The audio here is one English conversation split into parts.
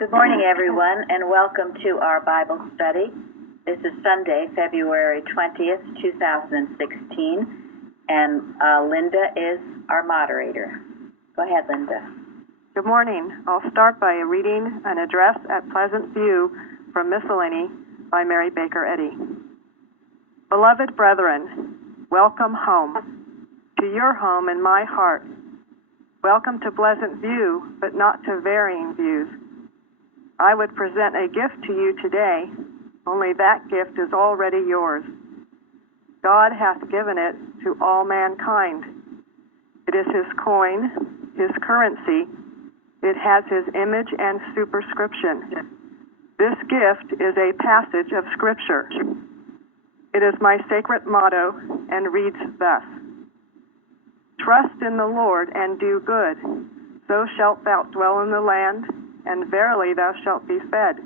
Good morning, everyone, and welcome to our Bible study. This is Sunday, February 20th, 2016, and Linda is our moderator. Go ahead, Linda. Good morning. I'll start by reading an address at Pleasant View from Miscellany by Mary Baker Eddy. Beloved brethren, welcome home, to your home in my heart. Welcome to Pleasant View, but not to varying views. I would present a gift to you today, only that gift is already yours. God hath given it to all mankind. It is his coin, his currency. It has his image and superscription. This gift is a passage of Scripture. It is my sacred motto and reads thus: Trust in the Lord and do good, so shalt thou dwell in the land, and verily thou shalt be fed.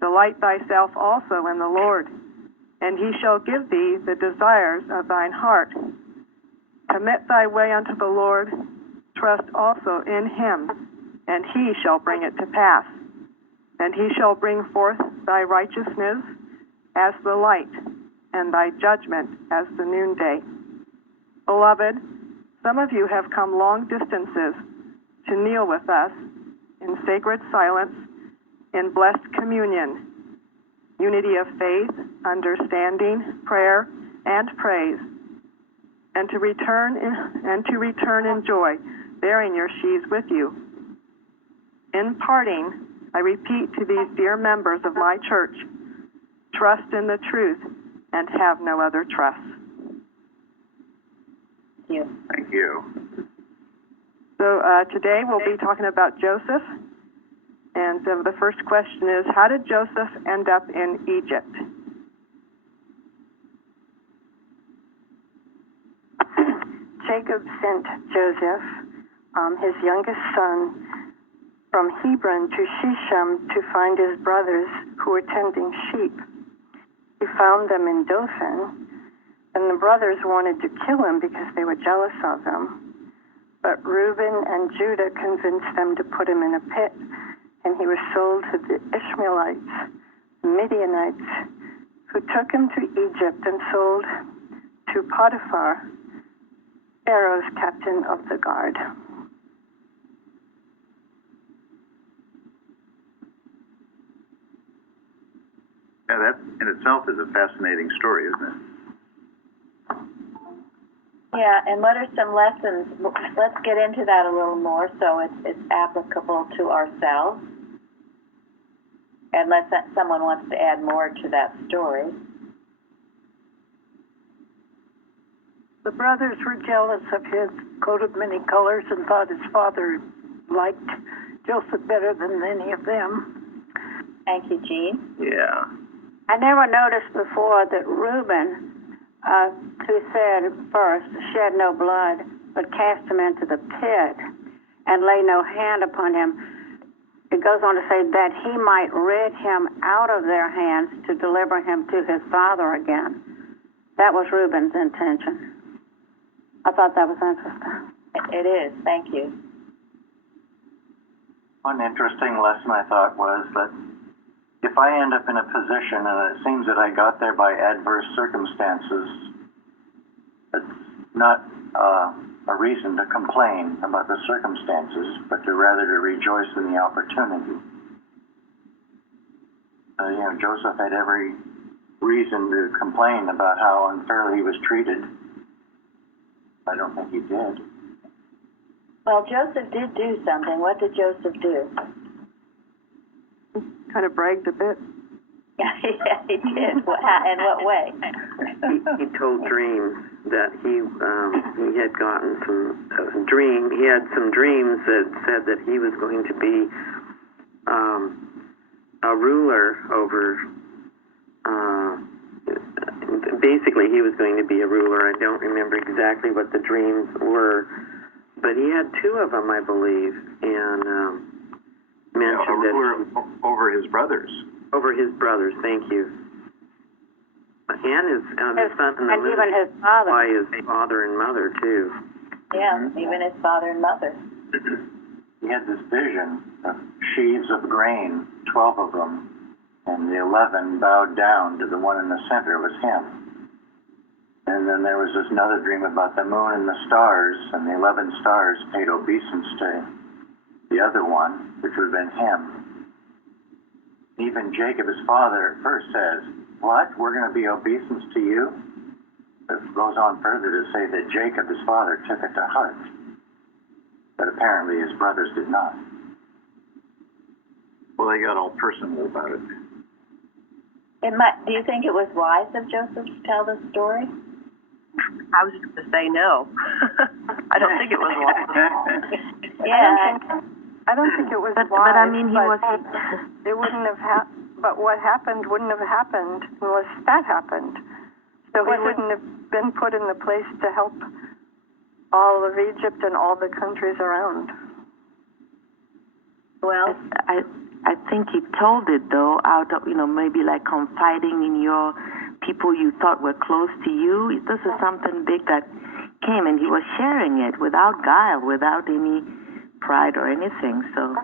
Delight thyself also in the Lord, and he shall give thee the desires of thine heart. Commit thy way unto the Lord, trust also in him, and he shall bring it to pass. And he shall bring forth thy righteousness as the light, and thy judgment as the noonday. Beloved, some of you have come long distances to kneel with us in sacred silence, in blessed communion, unity of faith, understanding, prayer, and praise, and to return in joy, bearing your sheaves with you. In parting, I repeat to these dear members of my church, trust in the truth and have no other trust. Thank you. So today we'll be talking about Joseph, and the first question is, how did Joseph end up in Egypt? Jacob sent Joseph, his youngest son, from Hebron to Shechem to find his brothers who were tending sheep. He found them in Dothan, and the brothers wanted to kill him because they were jealous of him. But Reuben and Judah convinced them to put him in a pit, and he was sold to the Ishmaelites, the Midianites, who took him to Egypt and sold to Potiphar, Pharaoh's captain of the guard. Yeah, that in itself is a fascinating story, isn't it? Yeah, and what are some lessons? Let's get into that a little more so it's applicable to ourselves. Unless someone wants to add more to that story. The brothers were jealous of his coat of many colors and thought his father liked Joseph better than any of them. Thank you, Jean. Yeah. I never noticed before that Reuben, who said first, shed no blood, but cast him into the pit and lay no hand upon him. It goes on to say that he might rid him out of their hands to deliver him to his father again. That was Reuben's intention. I thought that was interesting. It is. Thank you. One interesting lesson I thought was that if I end up in a position and it seems that I got there by adverse circumstances, it's not a reason to complain about the circumstances, but to rather to rejoice in the opportunity. Joseph had every reason to complain about how unfairly he was treated. I don't think he did. Well, Joseph did do something. What did Joseph do? Kind of bragged a bit. Yeah, he did. In what way? He told dreams that he had gotten some dream. He had some dreams that said that he was going to be a ruler over. Basically, he was going to be a ruler. I don't remember exactly what the dreams were, but he had two of them, I believe, and mentioned a ruler over his brothers. Over his brothers, thank you. And his son and even his father. By his father and mother, too. Yeah, even his father and mother. He had this vision sheaves of grain, 12 of them, and the 11 bowed down to the one in the center. It was him. And then there was this another dream about the moon and the stars, and the 11 stars paid obeisance to the other one, which would have been him. Even Jacob, his father, at first says, "What? We're going to be obeisance to you?" It goes on further to say that Jacob, his father, took it to heart. But apparently his brothers did not. Well, they got all personal about it. Do you think it was wise of Joseph to tell the story? I was just going to say no. I don't think it was wise. Yeah. I don't think it was wise. But I mean, it wouldn't have but what happened wouldn't have happened unless that happened. So he wouldn't have been put in the place to help all of Egypt and all the countries around. Well, I think he told it though out of maybe like confiding in your people you thought were close to you. This is something big that came, and he was sharing it without guile, without any pride or anything. So,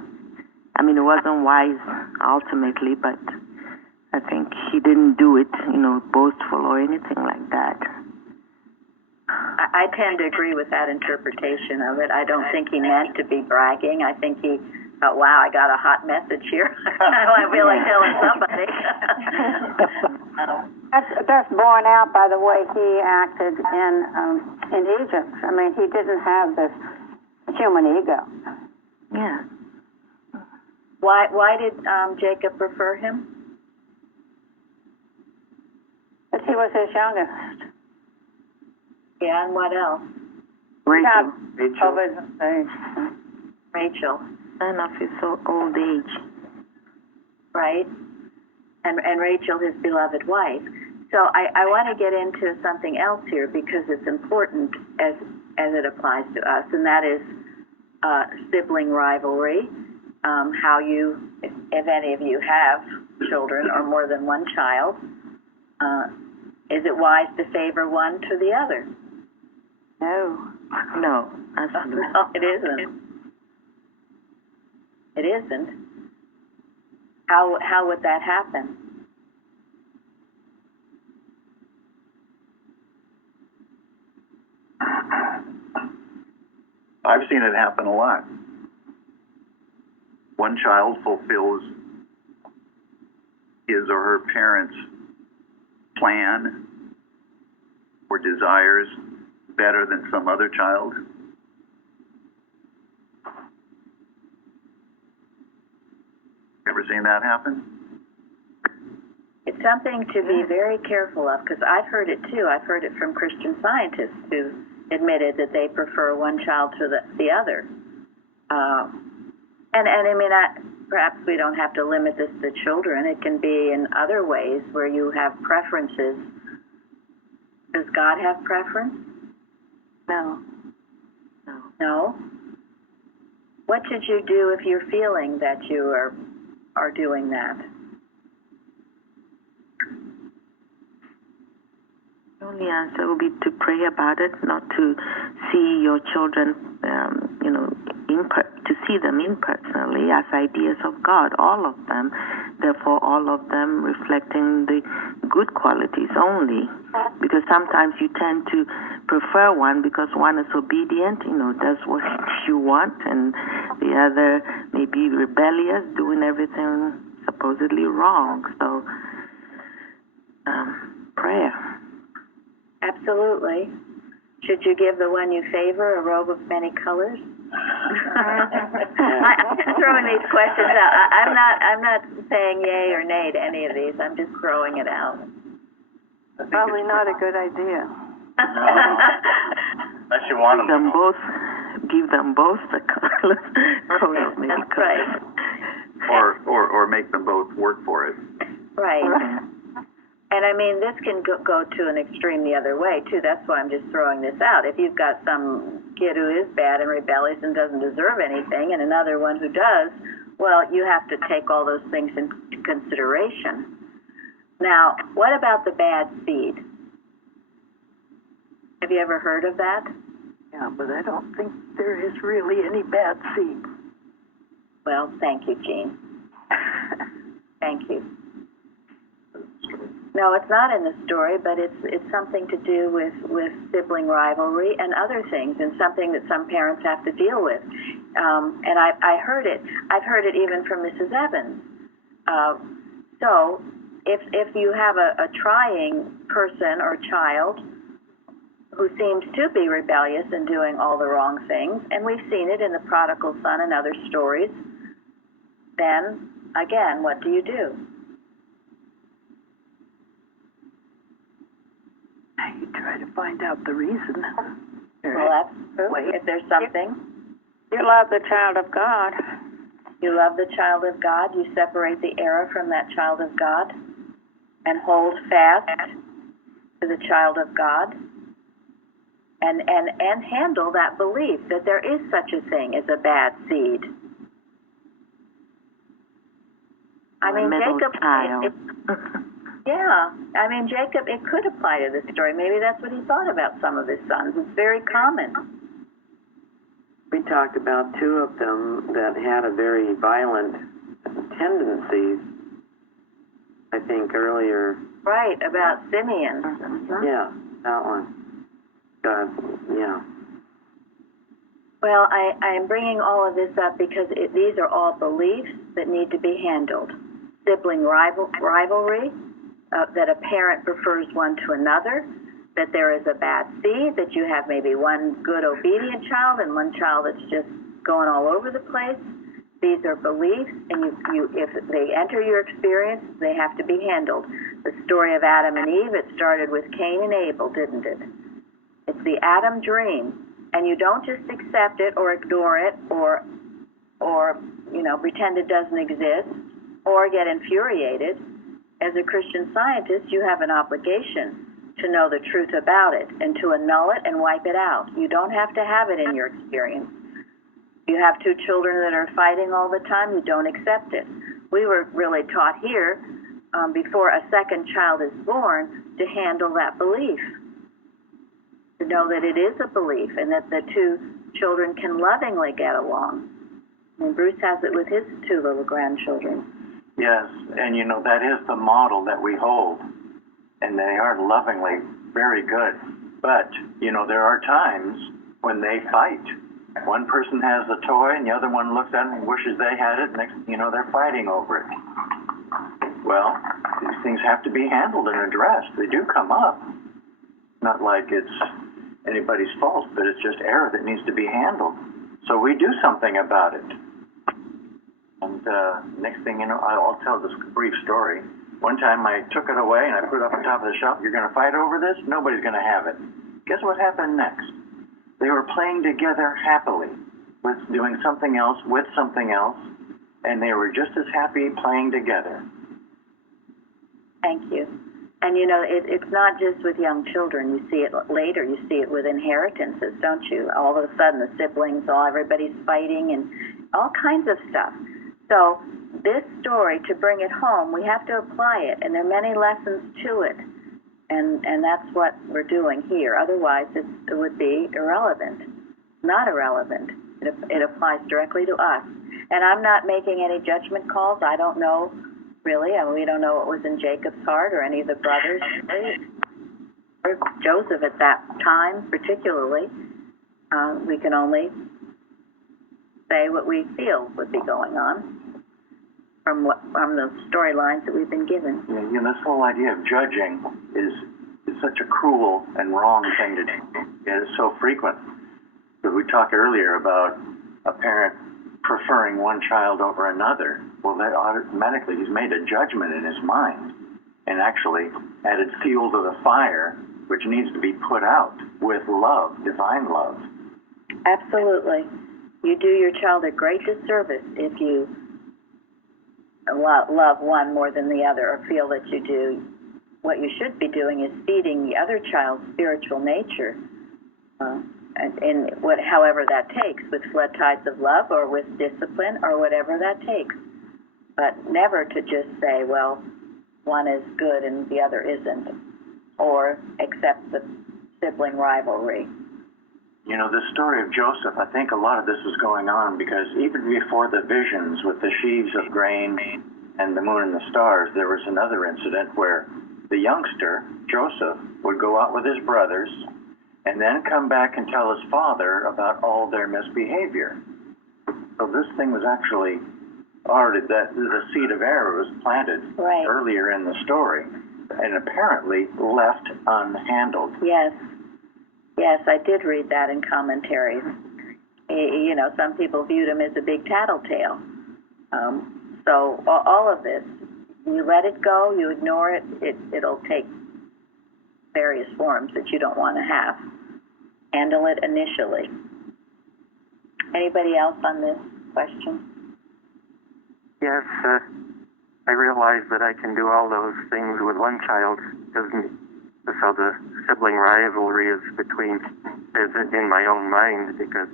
I mean, it wasn't wise ultimately, but I think he didn't do it, boastful or anything like that. I tend to agree with that interpretation of it. I don't think he meant to be bragging. I think he thought, wow, I got a hot message here. I feel like telling somebody. That's borne out by the way he acted in Egypt. I mean, he didn't have this human ego. Yeah. Why did Jacob prefer him? But he was his youngest. Yeah, and what else? Rachel. Rachel. And of his old age. Right? And Rachel, his beloved wife. So I want to get into something else here because it's important as it applies to us, and that is sibling rivalry. How you, if any of you have children or more than one child, is it wise to favor one to the other? No, absolutely. No, it isn't. It isn't. How would that happen? I've seen it happen a lot. One child fulfills his or her parents' plan or desires better than some other child. Ever seen that happen? It's something to be very careful of, because I've heard it too. I've heard it from Christian scientists who admitted that they prefer one child to the other. And I mean, perhaps we don't have to limit this to children. It can be in other ways where you have preferences. Does God have preference? No. No? What should you do if you're feeling that you are doing that? The only answer would be to pray about it, not to see your children, to see them impersonally as ideas of God, all of them. Therefore, all of them reflecting the good qualities only. Because sometimes you tend to prefer one because one is obedient, does what you want, and the other may be rebellious, doing everything supposedly wrong. So, prayer. Absolutely. Should you give the one you favor a robe of many colors? I'm just throwing these questions out. I'm not saying yay or nay to any of these. I'm just throwing it out. Probably not a good idea. Unless you want them to know. Give them both the color coat of many That's colors. right. Or make them both work for it. Right. And I mean, this can go to an extreme the other way, too. That's why I'm just throwing this out. If you've got some kid who is bad and rebellious and doesn't deserve anything, and another one who does, well, you have to take all those things into consideration. Now, what about the bad seed? Have you ever heard of that? Yeah, but I don't think there is really any bad seed. Well, thank you, Jean. Thank you. No, it's not in the story, but it's something to do with sibling rivalry and other things, and something that some parents have to deal with. And I heard it. I've heard it even from Mrs. Evans. So if you have a trying person or child who seems to be rebellious and doing all the wrong things, and we've seen it in the prodigal son and other stories, then, again, what do you do? You try to find out the reason. Well, that's true. If there's something. You love the child of God. You love the child of God. You separate the error from that child of God and hold fast to the child of God and handle that belief that there is such a thing as a bad seed. I mean, Jacob, yeah, I mean, Jacob, it could apply to this story. Maybe that's what he thought about some of his sons. It's very common. We talked about two of them that had a very violent tendencies, I think, earlier. Right, about Simeon. Yeah, that one. Yeah. Well, I am bringing all of this up because these are all beliefs that need to be handled. Sibling rivalry, that a parent prefers one to another, that there is a bad seed, that you have maybe one good obedient child and one child that's just going all over the place. These are beliefs, and if they enter your experience, they have to be handled. The story of Adam and Eve, it started with Cain and Abel, didn't it? It's the Adam dream, and you don't just accept it or ignore it or pretend it doesn't exist or get infuriated. As a Christian Scientist, you have an obligation to know the truth about it and to annul it and wipe it out. You don't have to have it in your experience. You have two children that are fighting all the time, you don't accept it. We were really taught here, before a second child is born, to handle that belief. To know that it is a belief and that the two children can lovingly get along. And Bruce has it with his two little grandchildren. Yes, and that is the model that we hold, and they are lovingly very good. But, there are times when they fight. One person has a toy and the other one looks at it and wishes they had it, and next thing you know, they're fighting over it. Well, these things have to be handled and addressed. They do come up. Not like it's anybody's fault, but it's just error that needs to be handled. So we do something about it. And next thing you know, I'll tell this brief story. One time I took it away and I put it up on top of the shelf. You're going to fight over this? Nobody's going to have it. Guess what happened next? They were playing together happily, with doing something else, with something else, and they were just as happy playing together. Thank you. And it's not just with young children. You see it later. You see it with inheritances, don't you? All of a sudden, the siblings, everybody's fighting and all kinds of stuff. So this story, to bring it home, we have to apply it, and there are many lessons to it. And that's what we're doing here. Otherwise, it would be irrelevant. Not irrelevant. It applies directly to us. And I'm not making any judgment calls. I don't know, really. I mean, we don't know what was in Jacob's heart or any of the brothers, or Joseph at that time, particularly. We can only say what we feel would be going on from the storylines that we've been given. Yeah, this whole idea of judging is such a cruel and wrong thing to do. It is so frequent. But we talked earlier about a parent preferring one child over another. Well, that automatically he's made a judgment in his mind and actually added fuel to the fire, which needs to be put out with love, divine love. Absolutely. You do your child a great disservice if you love one more than the other or feel that you do. What you should be doing is feeding the other child's spiritual nature, however that takes, with flood tides of love or with discipline or whatever that takes. But never to just say, well, one is good and the other isn't, or accept the sibling rivalry. You know, the story of Joseph, I think a lot of this was going on because even before the visions with the sheaves of grain and the moon and the stars, there was another incident where the youngster, Joseph, would go out with his brothers and then come back and tell his father about all their misbehavior. So this thing was actually already, that the seed of error was planted Right. earlier in the story and apparently left unhandled. Yes. Yes, I did read that in commentaries. You know, some people viewed him as a big tattletale. So all of this, you let it go, you ignore it, it'll take various forms that you don't want to have. Handle it initially. Anybody else on this question? Yes, I realize that I can do all those things with one child. So the sibling rivalry is in my own mind, because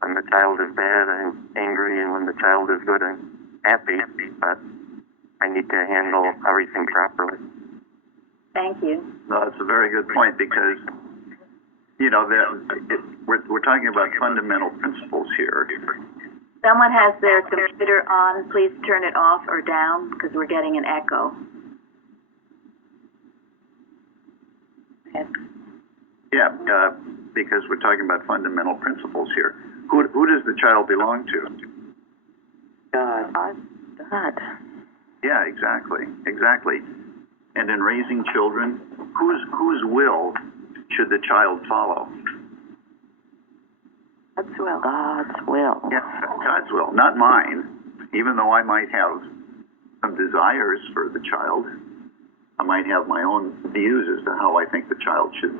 when the child is bad, I'm angry, and when the child is good, I'm happy. But I need to handle everything properly. Thank you. No, that's a very good point, because, you know, we're talking about fundamental principles here. Someone has their computer on. Please turn it off or down, because we're getting an echo. Okay. Yeah, because we're talking about fundamental principles here. Who does the child belong to? God. God. Yeah, exactly. And in raising children, whose will should the child follow? God's will. God's will. Yeah, God's will, not mine. Even though I might have some desires for the child, I might have my own views as to how I think the child should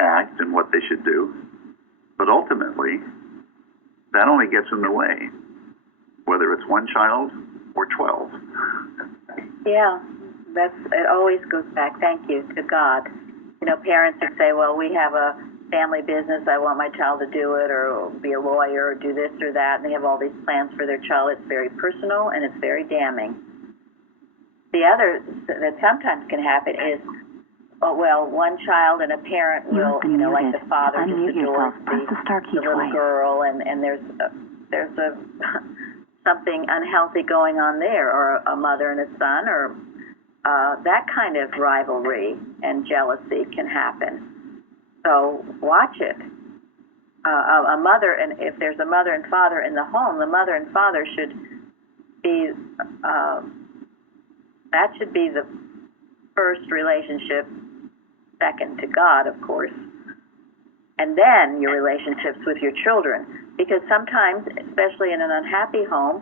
act and what they should do. But ultimately, that only gets in the way, whether it's one child or 12. Yeah, it always goes back, thank you, to God. You know, parents would say, well, we have a family business, I want my child to do it, or be a lawyer, or do this or that, and they have all these plans for their child. It's very personal, and it's very damning. The other that sometimes can happen is, one child and a parent will, you know, like the father just adores the little girl, and there's something unhealthy going on there, or a mother and a son, or that kind of rivalry and jealousy can happen. So watch it. A mother, and if there's a mother and father in the home, the mother and father should be, that should be the first relationship, second to God, of course, and then your relationships with your children. Because sometimes, especially in an unhappy home,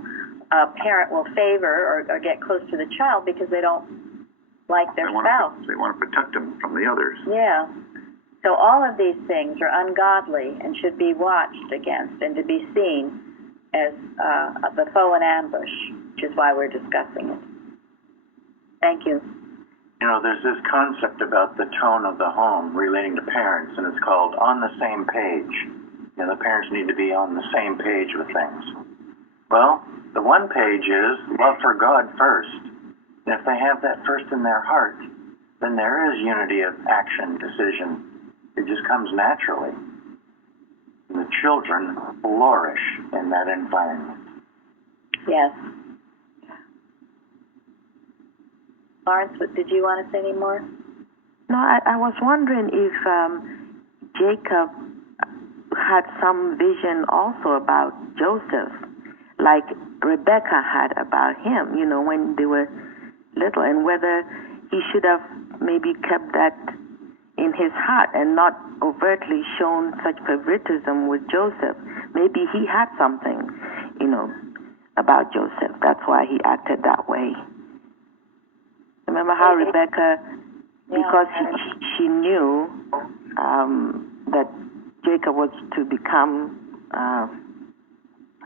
a parent will favor or get close to the child because they don't like their spouse. They want to protect them from the others. Yeah. So all of these things are ungodly and should be watched against and to be seen as the foe in ambush, which is why we're discussing it. Thank you. You know, there's this concept about the tone of the home relating to parents, and it's called on the same page. You know, the parents need to be on the same page with things. Well, the one page is love for God first. And if they have that first in their heart, then there is unity of action, decision. It just comes naturally. And the children flourish in that environment. Yes. Lawrence, did you want to say any more? No, I was wondering if Jacob had some vision also about Joseph, like Rebecca had about him, you know, when they were little, and whether he should have maybe kept that in his heart and not overtly shown such favoritism with Joseph. Maybe he had something, you know, about Joseph. That's why he acted that way. Remember how Rebecca, because she knew that Jacob was to become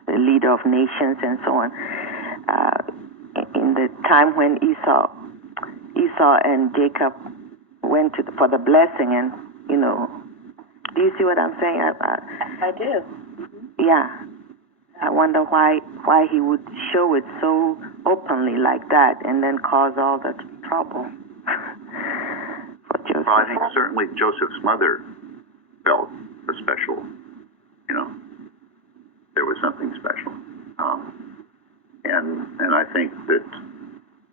the leader of nations and so on. In the time when Esau and Jacob went for the blessing, and you know, do you see what I'm saying? I do. Yeah, I wonder why he would show it so openly like that, and then cause all the trouble for Joseph. Well, I think certainly Joseph's mother felt a special you know, there was something special. And I think that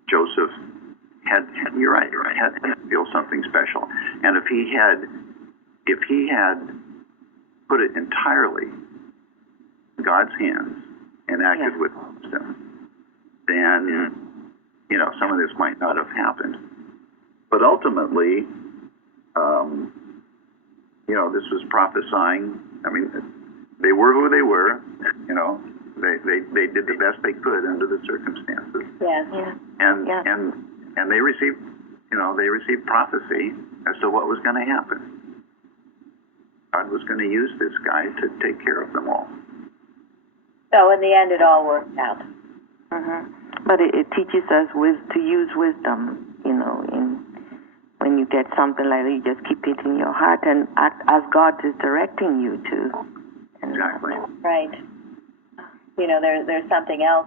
Joseph had you're right, had to feel something special. And if he had put it entirely in God's hands and acted with wisdom, then, you know, some of this might not have happened. But ultimately, you know, this was prophesying. I mean, they were who they were, you know. They did the best they could under the circumstances. Yes. And they received, you know, prophecy as to what was going to happen. God was going to use this guy to take care of them all. So in the end, it all worked out. But it teaches us to use wisdom, you know, when you get something like that, you just keep it in your heart and act as God is directing you to. Exactly. Right. You know, there's something else,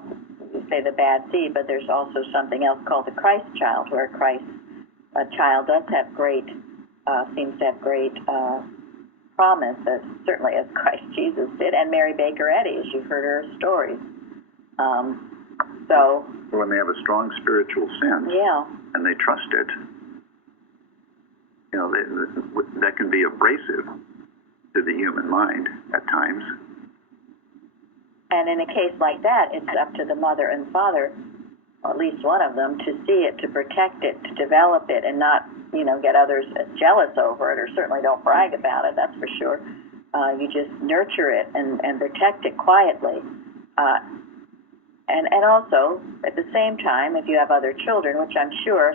you say the bad seed, but there's also something else called the Christ child, where a child does have seems to have great promise, certainly as Christ Jesus did, and Mary Baker Eddy, as you've heard her stories. So when they have a strong spiritual sense, and they trust it, you know, that can be abrasive to the human mind at times. And in a case like that, it's up to the mother and father, or at least one of them, to see it, to protect it, to develop it, and not, you know, get others jealous over it, or certainly don't brag about it, that's for sure. You just nurture it and protect it quietly. And also, at the same time, if you have other children, which I'm sure,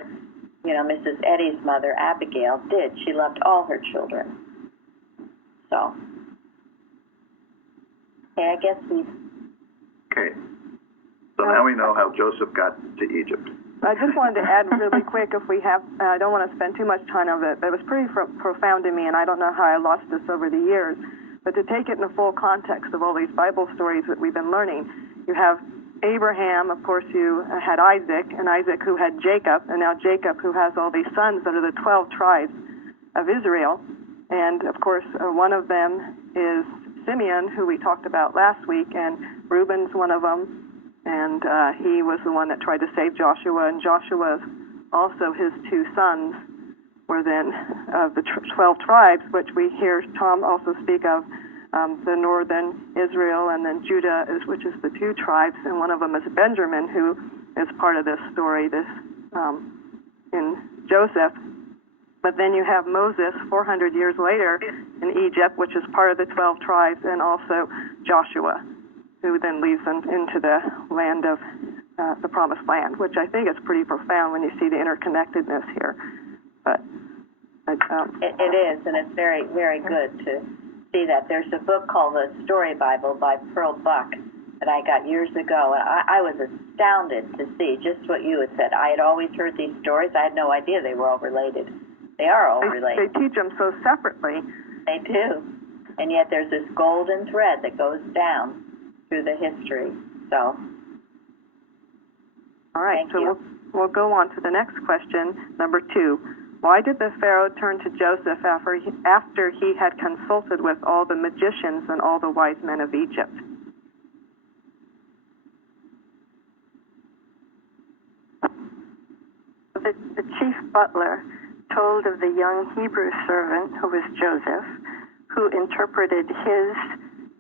you know, Mrs. Eddy's mother, Abigail, did. She loved all her children. So, okay, I guess Okay. So now we know how Joseph got to Egypt. I just wanted to add really quick, if we have, I don't want to spend too much time on it, but it was pretty profound to me, and I don't know how I lost this over the years, but to take it in the full context of all these Bible stories that we've been learning, you have Abraham, of course, you had Isaac, and Isaac who had Jacob, and now Jacob who has all these sons that are the 12 tribes of Israel. And, of course, one of them is Simeon, who we talked about last week, and Reuben's one of them. And he was the one that tried to save Joshua, and Joshua's also his two sons were then of the 12 tribes, which we hear Tom also speak of, the northern Israel, and then Judah, which is the two tribes, and one of them is Benjamin, who is part of this story, in Joseph. But then you have Moses 400 years later in Egypt, which is part of the 12 tribes, and also Joshua, who then leads them into the land of the Promised Land, which I think is pretty profound when you see the interconnectedness here. But it is, and it's very, very good to see that. There's a book called The Story Bible by Pearl Buck that I got years ago, and I was astounded to see just what you had said. I had always heard these stories. I had no idea they were all related. They are all related. They teach them so separately. They do. And yet there's this golden thread that goes down through the history. So, all right. So we'll go on to the next question, number 2. Why did the Pharaoh turn to Joseph after he had consulted with all the magicians and all the wise men of Egypt? The chief butler told of the young Hebrew servant, who was Joseph, who interpreted his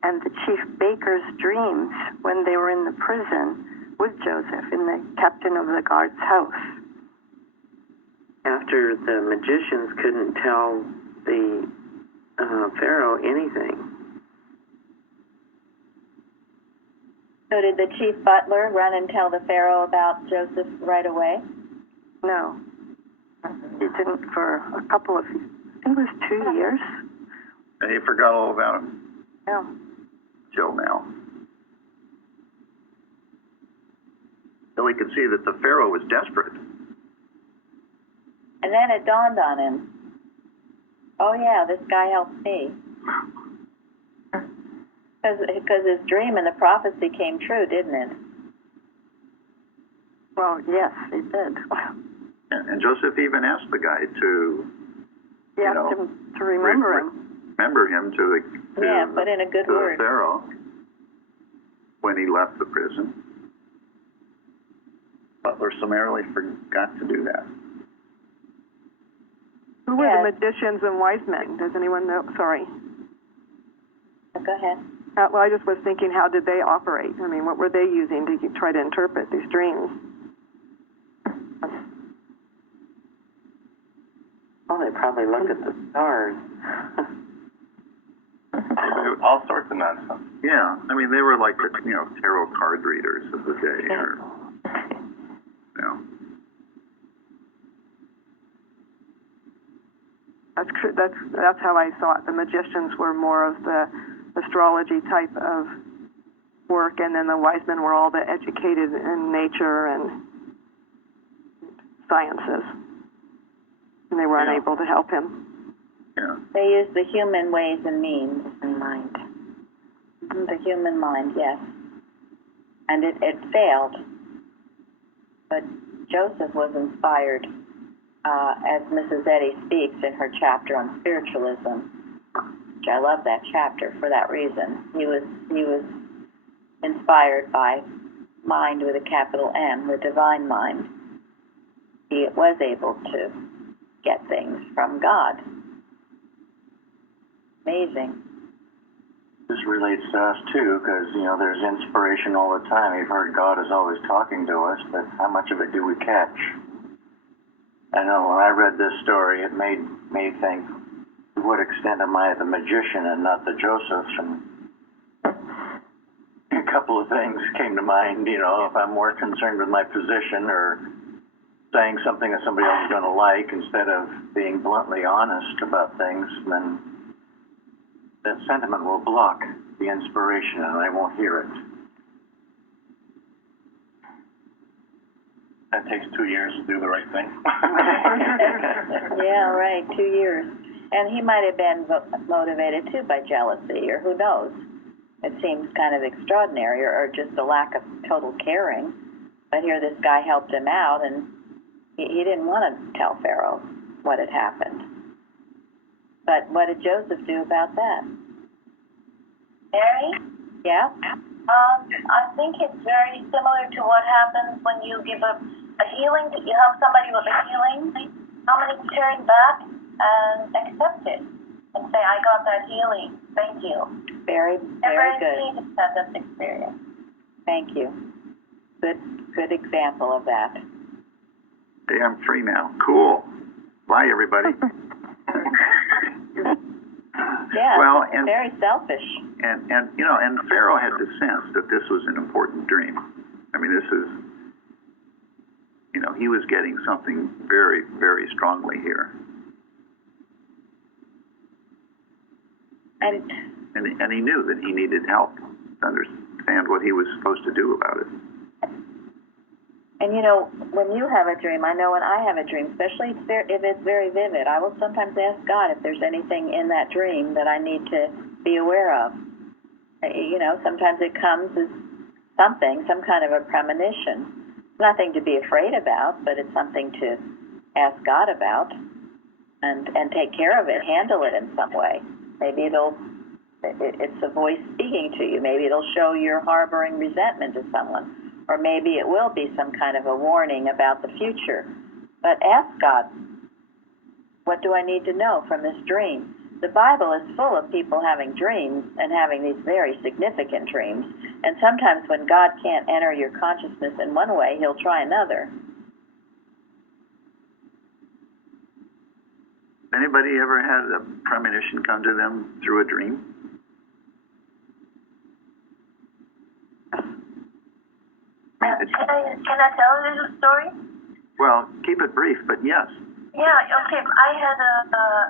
and the chief baker's dreams when they were in the prison with Joseph in the captain of the guard's house. After the magicians couldn't tell the Pharaoh anything. So did the chief butler run and tell the Pharaoh about Joseph right away? No. He didn't for a couple of, I think it was 2 years. And he forgot all about him. Yeah. Till now. So we could see that the Pharaoh was desperate. And then it dawned on him, oh yeah, this guy helped me. Because his dream and the prophecy came true, didn't it? Well, yes, it did. And Joseph even asked the guy to, to remember him. Remember him to Yeah, put in a good to word. Pharaoh when he left the prison. Butler summarily forgot to do that. Who were Yes. the magicians and wise men? Does anyone know? Sorry. Go ahead. Well, I just was thinking, how did they operate? I mean, what were they using to try to interpret these dreams? Well, they probably looked at the stars. All sorts of nonsense. Yeah, I mean, they were like the, tarot card readers of the day, or, That's true. That's how I saw it. The magicians were more of the astrology type of work, and then the wise men were all the educated in nature and sciences, and they were unable to help him. Yeah. They use the human ways and means and mind. The human mind, yes. And it failed. But Joseph was inspired, as Mrs. Eddy speaks in her chapter on spiritualism, which I love that chapter for that reason. He was inspired by mind with a capital M, the divine mind. He was able to get things from God. Amazing. This relates to us too, because there's inspiration all the time. We've heard God is always talking to us, but how much of it do we catch? I know when I read this story, it made me think, to what extent am I the magician and not the Joseph? And a couple of things came to mind. If I'm more concerned with my position or saying something that somebody else is going to like instead of being bluntly honest about things, then that sentiment will block the inspiration and I won't hear it. That takes 2 years to do the right thing. Yeah, right, 2 years. And he might have been motivated too by jealousy, or who knows. It seems kind of extraordinary, or just a lack of total caring. But here this guy helped him out, and he didn't want to tell Pharaoh what had happened. But what did Joseph do about that? Mary? Yeah? I think it's very similar to what happens when you give a healing, you help somebody with a healing. How many turn back and accept it and say, I got that healing, thank you. Very, very good. Everybody has that experience. Thank you. Good example of that. Hey, I'm free now. Cool. Bye, everybody. Yeah, Well, and- very selfish. And Pharaoh had the sense that this was an important dream. I mean, this is, he was getting something very, very strongly here. And he knew that he needed help to understand what he was supposed to do about it. And when you have a dream, I know when I have a dream, especially if it's very vivid, I will sometimes ask God if there's anything in that dream that I need to be aware of. Sometimes it comes as some kind of a premonition. Nothing to be afraid about, but it's something to ask God about and take care of it, handle it in some way. Maybe it's a voice speaking to you. Maybe it'll show you're harboring resentment to someone. Or maybe it will be some kind of a warning about the future. But ask God, what do I need to know from this dream? The Bible is full of people having dreams and having these very significant dreams. And sometimes when God can't enter your consciousness in one way, he'll try another. Anybody ever had a premonition come to them through a dream? Can I tell you a story? Well, keep it brief, but yes. Yeah, okay. I had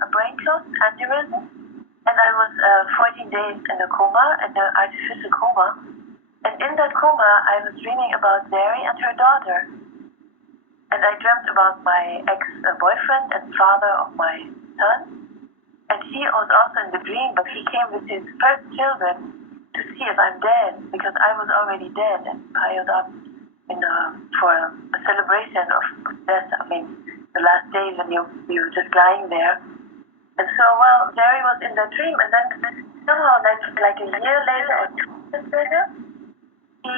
a brain clot aneurysm, and I was 14 days in a coma, an artificial coma. And in that coma, I was dreaming about Mary and her daughter. And I dreamt about my ex-boyfriend and father of my son. And he was also in the dream, but he came with his first children to see if I'm dead, because I was already dead and piled up for a celebration of death. I mean, the last days when you're just lying there. And so, Mary was in that dream, and then somehow, like a year later or 2 years later, he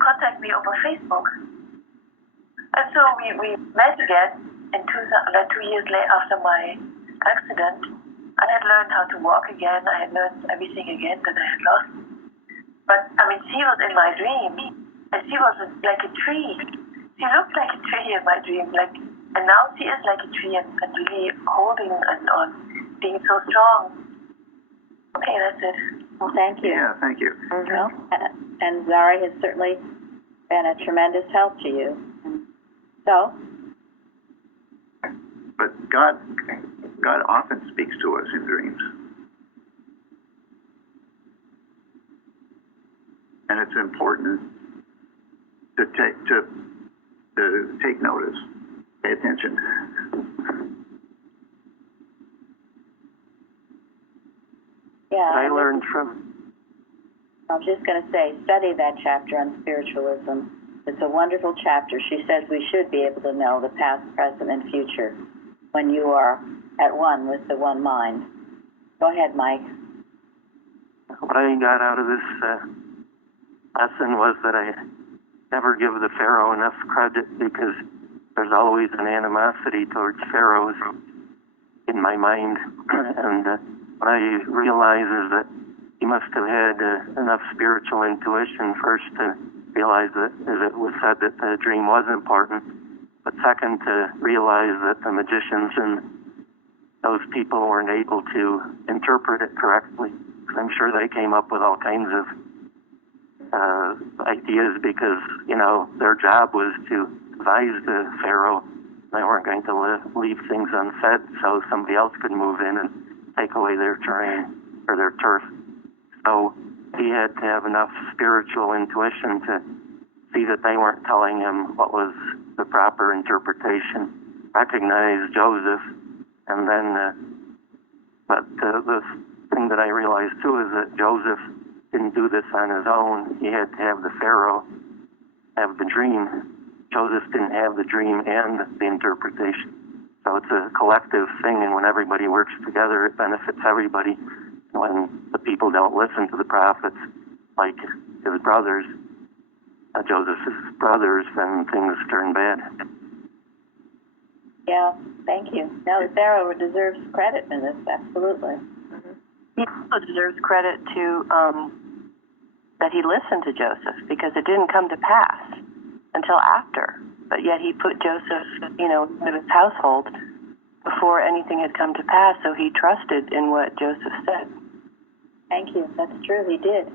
contacted me over Facebook. And so we met again in 2 years later after my accident. I had learned how to walk again. I had learned everything again that I had lost. But, I mean, she was in my dream, and she was like a tree. She looked like a tree in my dream, and now she is like a tree and really holding and being so strong. Okay, that's it. Well, thank you. Yeah, thank you. Well, and Zari has certainly been a tremendous help to you. So, But God often speaks to us in dreams. And it's important to take notice, pay attention. yeah. I learned from. I was just going to say, study that chapter on spiritualism. It's a wonderful chapter. She says we should be able to know the past, present, and future when you are at one with the one mind. Go ahead, Mike. What I got out of this lesson was that I never give the Pharaoh enough credit, because there's always an animosity towards pharaohs in my mind. And what I realize is that he must have had enough spiritual intuition, first to realize that, as it was said, that the dream was important, but second, to realize that the magicians and those people weren't able to interpret it correctly. I'm sure they came up with all kinds of ideas, because, their job was to advise the Pharaoh. They weren't going to leave things unsaid so somebody else could move in and take away their terrain or their turf. So he had to have enough spiritual intuition to see that they weren't telling him what was the proper interpretation, recognize Joseph, and then, but the thing that I realized too is that Joseph didn't do this on his own. He had to have the Pharaoh have the dream. Joseph didn't have the dream and the interpretation. So it's a collective thing, and when everybody works together, it benefits everybody. When the people don't listen to the prophets, like his brothers, Joseph's brothers, then things turn bad. Yeah, thank you. No, the Pharaoh deserves credit in this, absolutely. He also deserves credit to that he listened to Joseph, because it didn't come to pass until after. But yet he put Joseph, into his household before anything had come to pass, so he trusted in what Joseph said. Thank you. That's true. He did.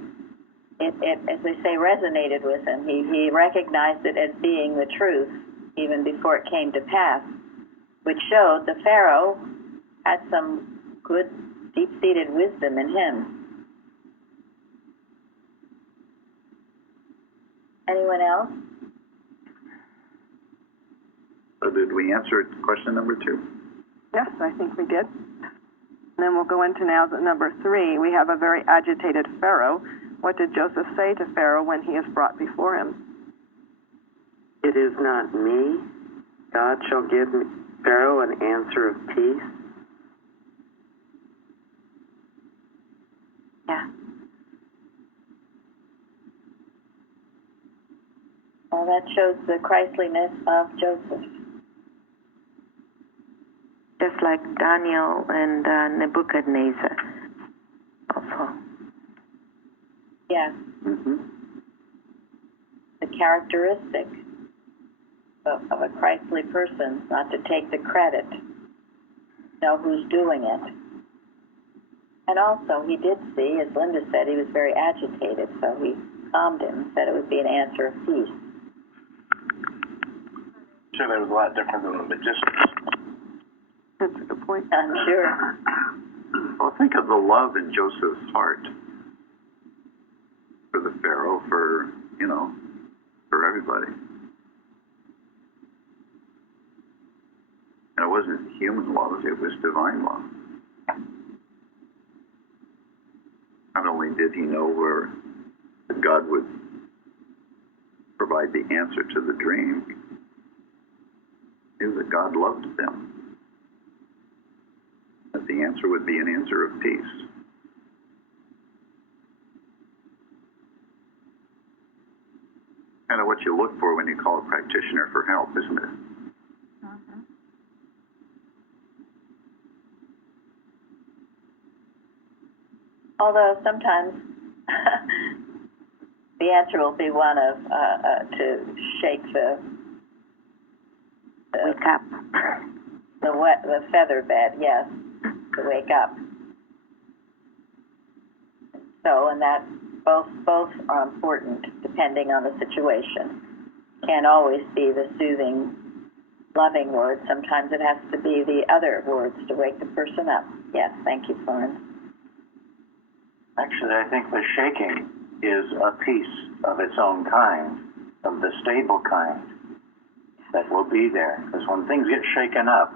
It as they say, resonated with him. He recognized it as being the truth even before it came to pass, which showed the Pharaoh had some good, deep-seated wisdom in him. Anyone else? So did we answer question number 2? Yes, I think we did. And then we'll go into now number 3. We have a very agitated Pharaoh. What did Joseph say to Pharaoh when he is brought before him? It is not me. God shall give Pharaoh an answer of peace. Yeah. Well, that shows the Christliness of Joseph. Just like Daniel and Nebuchadnezzar also. Yes. Mm-hmm. The characteristic of a Christly person, not to take the credit, know who's doing it. And also, he did see, as Linda said, he was very agitated, so he calmed him, said it would be an answer of peace. Sure, that was a lot different than the magicians. That's a good point. I'm sure. Well, think of the love in Joseph's heart for the Pharaoh, for everybody. And it wasn't human love, it was divine love. Not only did he know where God would provide the answer to the dream, he knew that God loved them. That the answer would be an answer of peace. you look for when you call a practitioner for help, isn't it? Although sometimes the answer will be one of to shake the Wake up. the feather bed, yes, to wake up. So, and that both are important depending on the situation. Can't always be the soothing, loving word. Sometimes it has to be the other words to wake the person up. Yes, thank you, Florence. Actually, I think the shaking is a piece of its own kind, of the stable kind that will be there. Because when things get shaken up,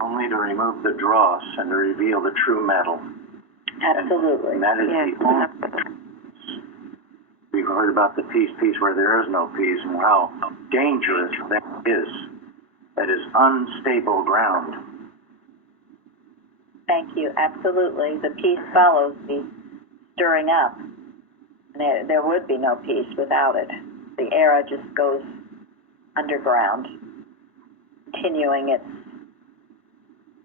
only to remove the dross and to reveal the true metal. Absolutely. And that is the only. We've heard about the peace where there is no peace, and how dangerous that is. That is unstable ground. Thank you. Absolutely. The peace follows the stirring up. And there would be no peace without it. The era just goes underground, continuing its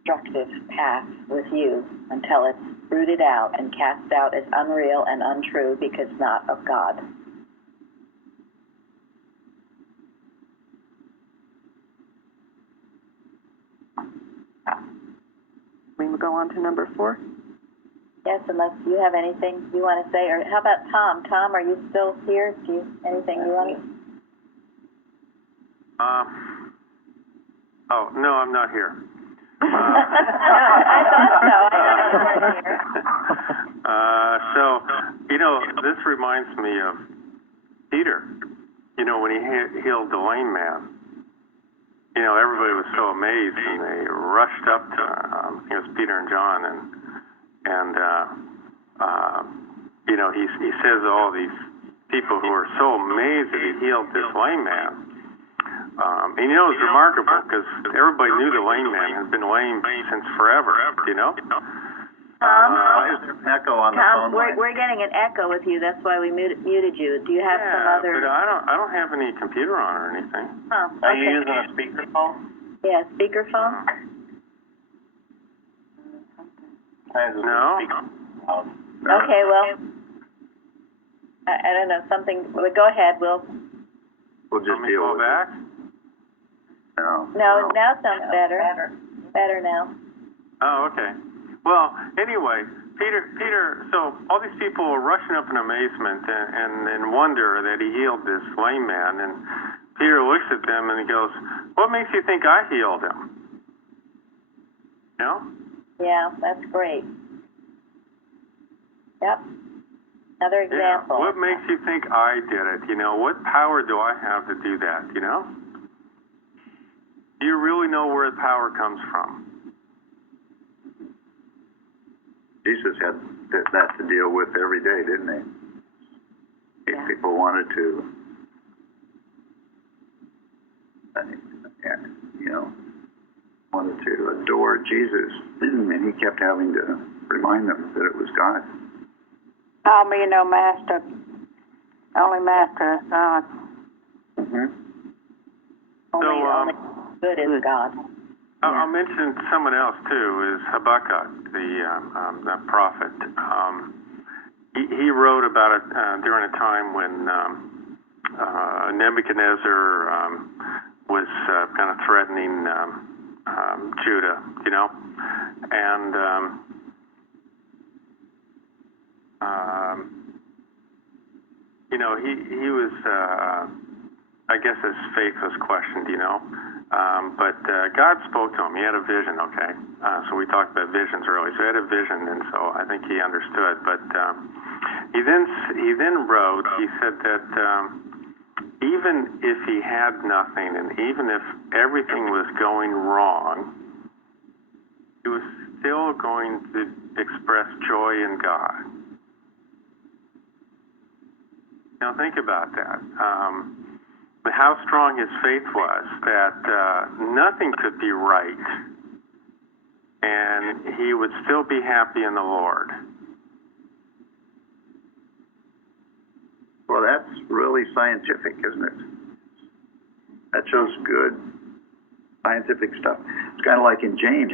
destructive path with you until it's rooted out and cast out as unreal and untrue because not of God. We will go on to number 4. Yes, unless you have anything you want to say, or how about Tom? Tom, are you still here? Do you anything you want to? Oh no, I'm not here. I thought so. I thought you weren't here. So, this reminds me of Peter. When he healed the lame man. Everybody was so amazed, and they rushed up to it was Peter and John, and he says all these people who are so amazed that he healed this lame man. And it was remarkable because everybody knew the lame man has been lame since forever. Why is there an echo on the phone line? We're getting an echo with you. That's why we muted you. Do you have some other? But I don't have any computer on or anything. Oh, okay. Are you using a speakerphone? Yeah, speakerphone. No. Okay, well, I don't know, something, well, go ahead, we'll just deal with back? it. No, now it sounds better. Better now. Oh, okay. Well, anyway, Peter, so all these people are rushing up in amazement and wonder that he healed this lame man, and Peter looks at them and he goes, "What makes you think I healed him?" Yeah, that's great. Yep. Another example. Yeah. What makes you think I did it? What power do I have to do that? Do you really know where the power comes from? Jesus had that to deal with every day, didn't he? If people wanted to, wanted to adore Jesus, and he kept having to remind them that it was God. How me no master, only master is God. Mm-hmm. Only good is God. I'll mention someone else too. Is Habakkuk, the prophet. He wrote about it during a time when Nebuchadnezzar was kind of threatening Judah, and he was, I guess his faith was questioned, but God spoke to him. He had a vision, okay? So we talked about visions earlier. So he had a vision, and so I think he understood. But he then wrote, he said that even if he had nothing, and even if everything was going wrong, he was still going to express joy in God. Think about that. How strong his faith was, that nothing could be right, and he would still be happy in the Lord. Well, that's really scientific, isn't it? That shows good scientific stuff. It's kind of like in James,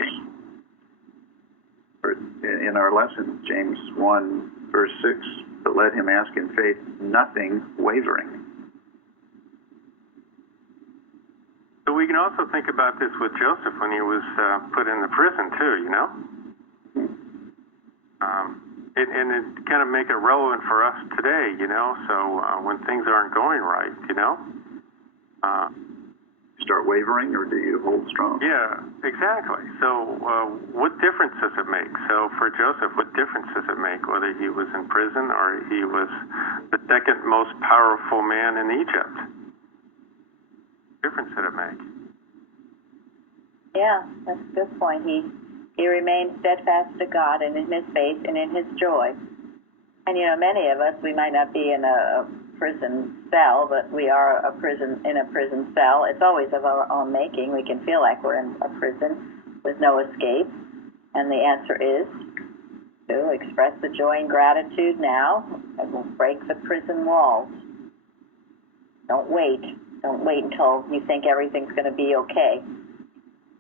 or in our lesson, James 1, verse 6, but let him ask in faith, nothing wavering. So we can also think about this with Joseph when he was put in the prison too, you know? And it kind of make it relevant for us today, you know? So when things aren't going right, you know? Start wavering, or do you hold strong? Yeah, exactly. So what difference does it make? So for Joseph, what difference does it make whether he was in prison or he was the second most powerful man in Egypt? What difference did it make? Yeah, that's a good point. He remained steadfast to God and in his faith and in his joy. And you know, many of us, we might not be in a prison cell, but we are in a prison cell. It's always of our own making. We can feel like we're in a prison with no escape. And the answer is to express the joy and gratitude now, and we'll break the prison walls. Don't wait. Don't wait until you think everything's going to be okay.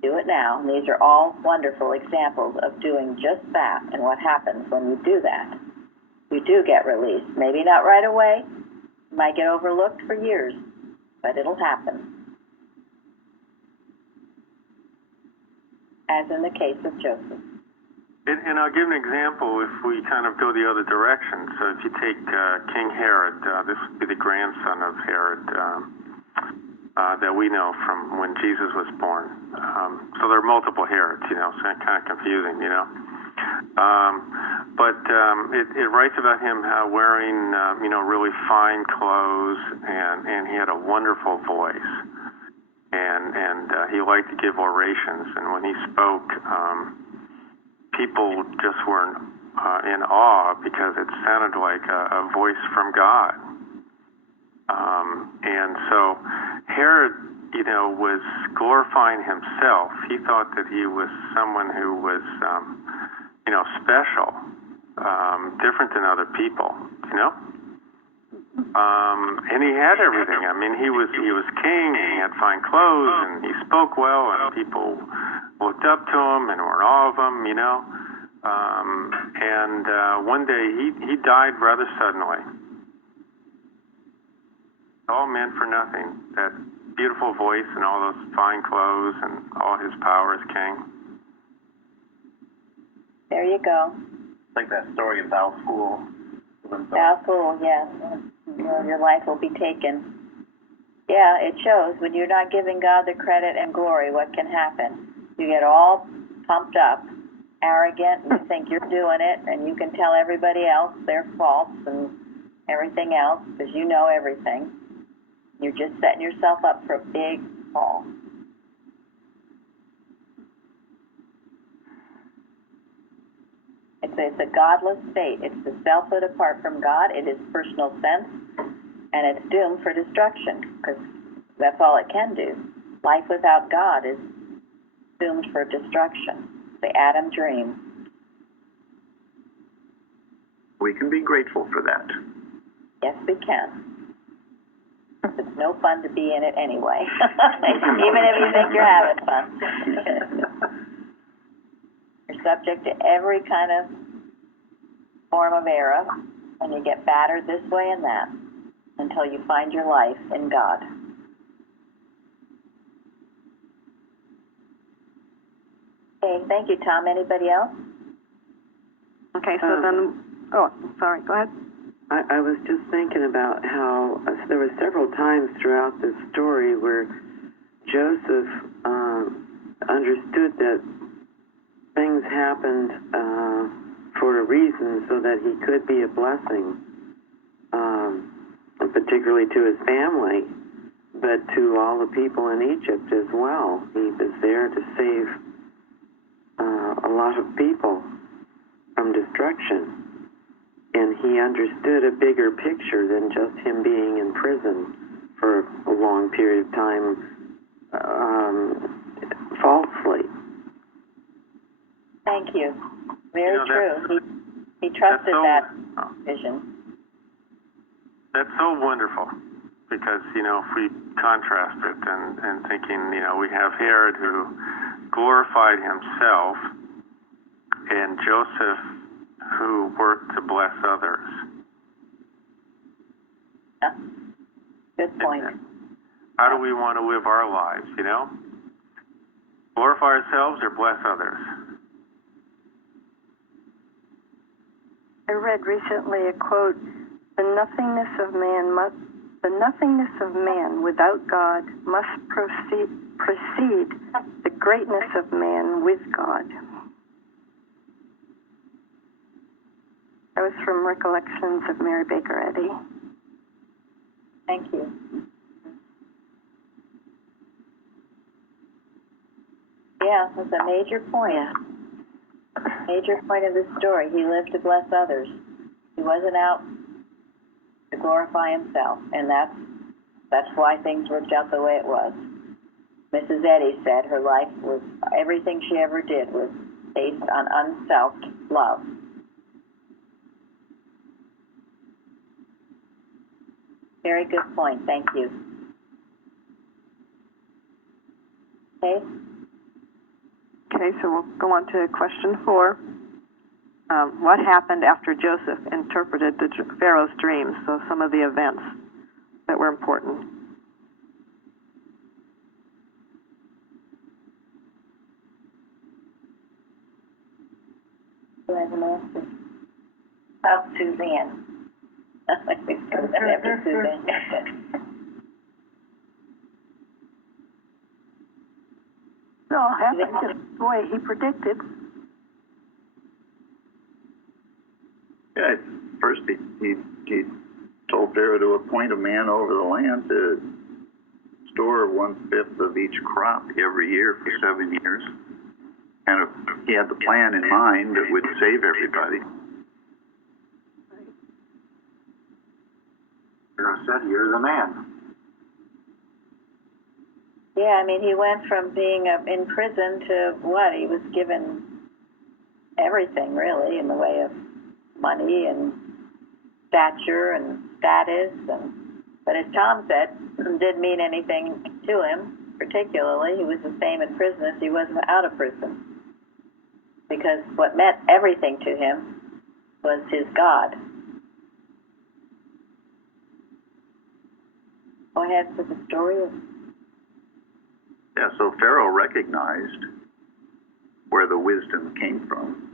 Do it now. And these are all wonderful examples of doing just that and what happens when you do that. You do get released. Maybe not right away. You might get overlooked for years, but it'll happen. As in the case of Joseph. And I'll give an example if we kind of go the other direction. So if you take King Herod, this would be the grandson of Herod that we know from when Jesus was born. So there are multiple Herods, you know, so it's kind of confusing, you know. But it writes about him wearing, you know, really fine clothes, and he had a wonderful voice. And he liked to give orations, and when he spoke, people just were in awe because it sounded like a voice from God. And so Herod, you know, was glorifying himself. He thought that he was someone who was, you know, special, different than other people, you know? And he had everything. I mean, he was king, and he had fine clothes, and he spoke well, and people looked up to him and were in awe of him, you know? And one day he died rather suddenly. All meant for nothing. That beautiful voice and all those fine clothes and all his power as king. There you go. Like that story of Val School. Val School, yes. Your life will be taken. Yeah, it shows when you're not giving God the credit and glory, what can happen? You get all pumped up, arrogant, and you think you're doing it, and you can tell everybody else their faults and everything else because you know everything. You're just setting yourself up for a big fall. It's a godless state. It's the selfhood apart from God. It is personal sense, and it's doomed for destruction because that's all it can do. Life without God is doomed for destruction. The Adam dream. We can be grateful for that. Yes, we can. It's no fun to be in it anyway, even if you think you're having fun. You're subject to every kind of form of error, and you get battered this way and that until you find your life in God. Okay, thank you, Tom. Anybody else? Okay, so then, sorry, go ahead. I was just thinking about how there were several times throughout this story where Joseph understood that things happened for a reason so that he could be a blessing, particularly to his family, but to all the people in Egypt as well. He was there to save a lot of people from destruction. And he understood a bigger picture than just him being in prison for a long period of time falsely. Thank you. Very true. He trusted that vision. That's so wonderful because, if we contrast it and thinking, we have Herod who glorified himself and Joseph who worked to bless others. Yeah. Good point. How do we want to live our lives, Glorify ourselves or bless others? I read recently a quote, the nothingness of man without God must precede the greatness of man with God. That was from Recollections of Mary Baker Eddy. Thank you. Yeah, that's a major point. Major point of this story. He lived to bless others. He wasn't out to glorify himself, and that's why things worked out the way it was. Mrs. Eddy said her life was, everything she ever did was based on unselfed love. Very good point. Thank you. Okay. Okay, so we'll go on to question 4. What happened after Joseph interpreted Pharaoh's dreams? So some of the events that were important. Who has an answer? Suzanne. After Suzanne. It all happened just the way he predicted. Yeah, first he told Pharaoh to appoint a man over the land to store 1/5 of each crop every year for 7 years. And he had the plan in mind that would save everybody. Pharaoh said, "You're the man." Yeah, I mean, he went from being in prison to what? He was given everything, really, in the way of money and stature and status. But as Tom said, it didn't mean anything to him, particularly. He was the same in prison as he was out of prison. Because what meant everything to him was his God. Go ahead with the story of... Yeah, so Pharaoh recognized where the wisdom came from.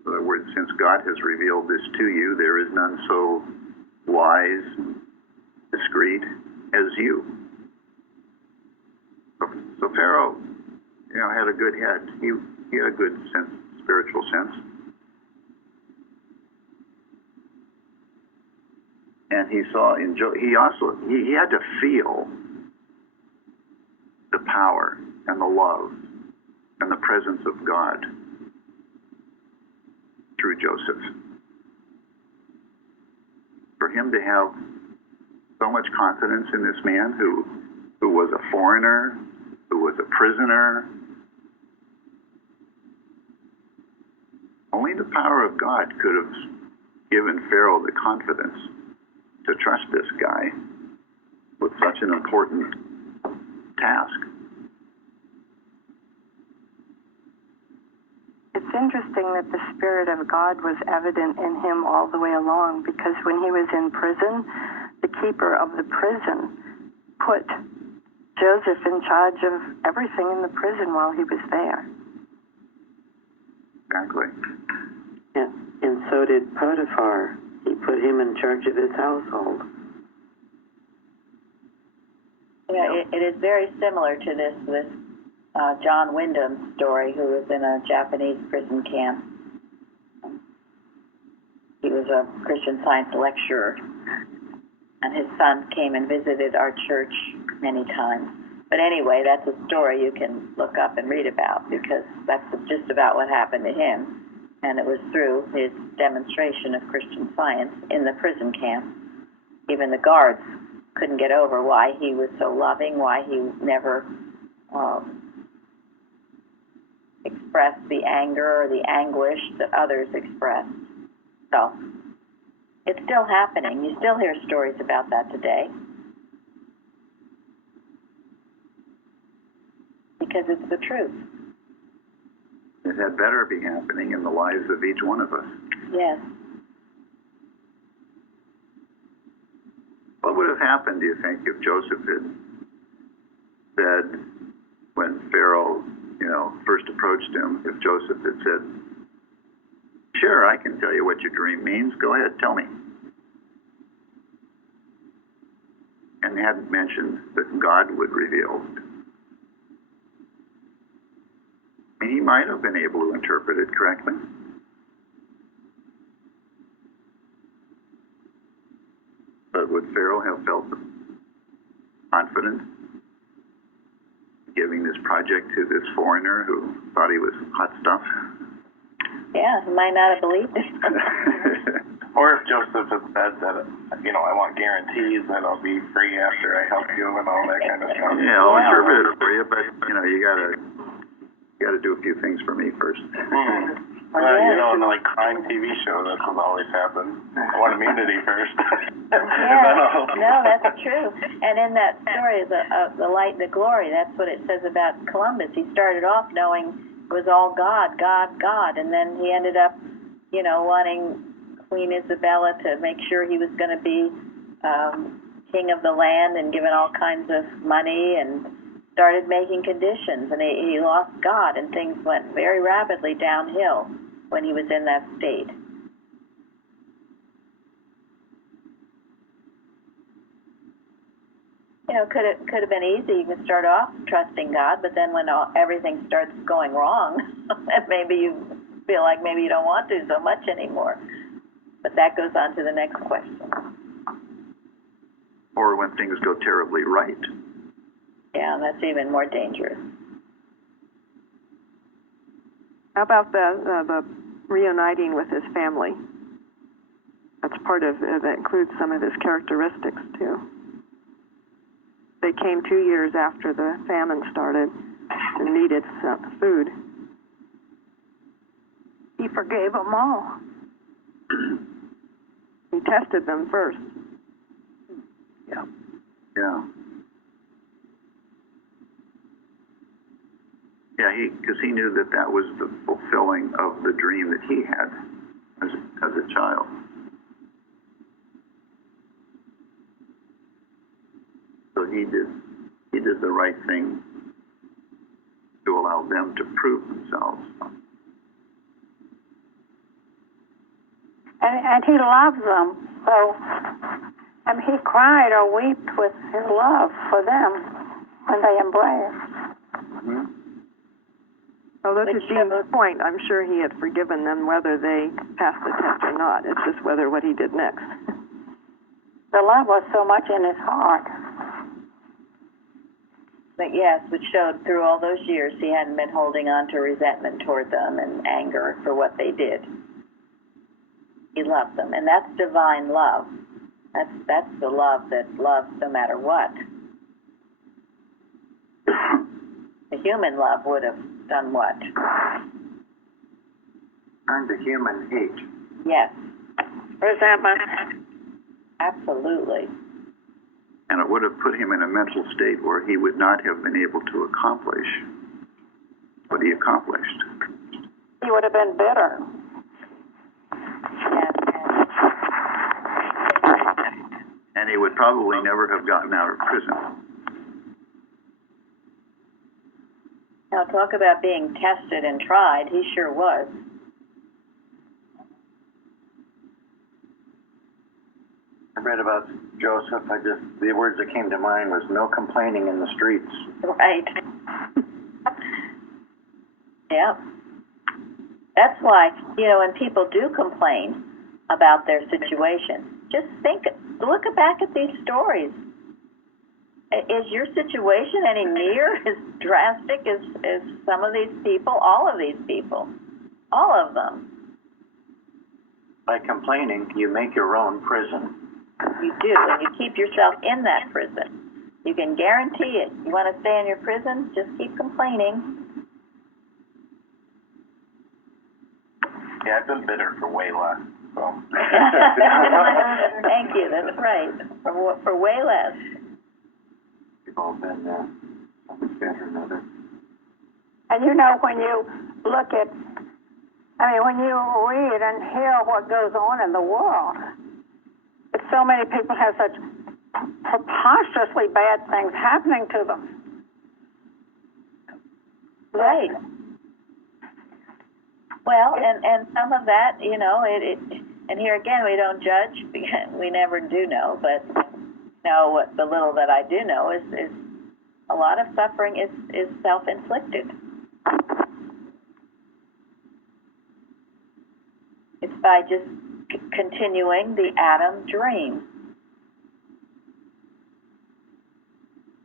In other words, since God has revealed this to you, there is none so wise and discreet as you. So Pharaoh, had a good head. He had a good sense, spiritual sense. And he saw in he had to feel the power and the love and the presence of God through Joseph. For him to have so much confidence in this man who was a foreigner, who was a prisoner, only the power of God could have given Pharaoh the confidence to trust this guy with such an important task. It's interesting that the Spirit of God was evident in him all the way along, because when he was in prison, the keeper of the prison put Joseph in charge of everything in the prison while he was there. Exactly. Yeah, and so did Potiphar. He put him in charge of his household. It is very similar to this John Wyndham story, who was in a Japanese prison camp. He was a Christian Science lecturer, and his son came and visited our church many times. But anyway, that's a story you can look up and read about, because that's just about what happened to him. And it was through his demonstration of Christian Science in the prison camp. Even the guards couldn't get over why he was so loving, why he never expressed the anger or the anguish that others expressed. So, It's still happening. You still hear stories about that today. Because it's the truth. It had better be happening in the lives of each one of us. Yes. What would have happened, do you think, if Joseph had said, when Pharaoh, first approached him, if Joseph had said, "Sure, I can tell you what your dream means. Go ahead, tell me." And hadn't mentioned that God would reveal. I mean, he might have been able to interpret it correctly. But would Pharaoh have felt confident giving this project to this foreigner who thought he was hot stuff? Yeah, he might not have believed it. Or if Joseph had said that, I want guarantees that I'll be free after I help you and all that kind of stuff. Yeah, I'll interpret it for you, but you gotta do a few things for me first. In like crime TV show, that's what always happens. I want immunity first. Yeah, no, that's true. And in that story, the light and the glory, that's what it says about Columbus. He started off knowing it was all God, God, God, and then he ended up, wanting Queen Isabella to make sure he was going to be king of the land and given all kinds of money, and started making conditions, and he lost God, and things went very rapidly downhill when he was in that state. Could have been easy. You can start off trusting God, but then when everything starts going wrong, maybe you feel like maybe you don't want to so much anymore. But that goes on to the next question. Or when things go terribly right. Yeah, that's even more dangerous. How about the reuniting with his family? That's part of that includes some of his characteristics too. They came 2 years after the famine started and needed some food. He forgave them all. He tested them first. Yeah. Yeah, because he knew that was the fulfilling of the dream that he had as a child. So he did the right thing to allow them to prove themselves. And he loves them. So, he cried or wept with his love for them when they embraced. Mm-hmm. Although to Dean's point, I'm sure he had forgiven them whether they passed the test or not. It's just what he did next. The love was so much in his heart. But yes, which showed through all those years he hadn't been holding on to resentment toward them and anger for what they did. He loved them, and that's divine love. That's the love that loves no matter what. The human love would have done what? Turned to human hate. Yes. Resentment. Absolutely. And it would have put him in a mental state where he would not have been able to accomplish what he accomplished. He would have been bitter. Yes. And he would probably never have gotten out of prison. Now, talk about being tested and tried. He sure was. I read about Joseph. The words that came to mind was no complaining in the streets. Right. Yeah. That's why, when people do complain about their situation, just look back at these stories. Is your situation any near as drastic as some of these people? All of these people. All of them. By complaining, you make your own prison. You do, and you keep yourself in that prison. You can guarantee it. You want to stay in your prison? Just keep complaining. Yeah, I've been bitter for way less. so. Thank you, that's right, for way less. We've all been there, some extent or another. And you know, when you look at, when you read and hear what goes on in the world, so many people have such preposterously bad things happening to them. Right. Well, and some of that, and here again, we don't judge, we never do know, but what the little that I do know is a lot of suffering is self-inflicted. It's by just continuing the Adam dream.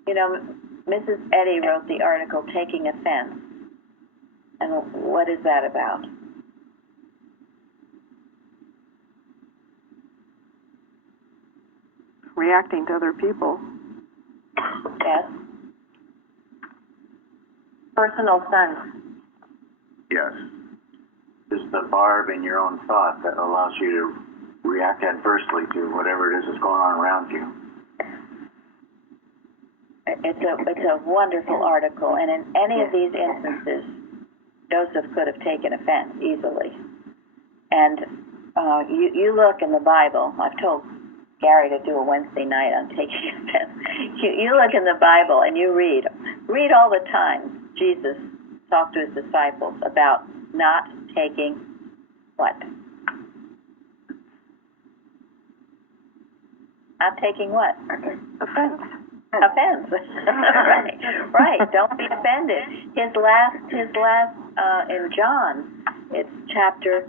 Mrs. Eddy wrote the article, Taking Offense. And what is that about? Reacting to other people. Yes. Personal sense. Yes. Is the barb in your own thought that allows you to react adversely to whatever it is that's going on around you. It's a wonderful article, and in any of these instances, Joseph could have taken offense easily. And you look in the Bible. I've told Gary to do a Wednesday night on taking offense. You look in the Bible and you read all the time. Jesus talked to his disciples about not taking what? Not taking what? Offense. Offense. right. Don't be offended. His last in John, it's chapter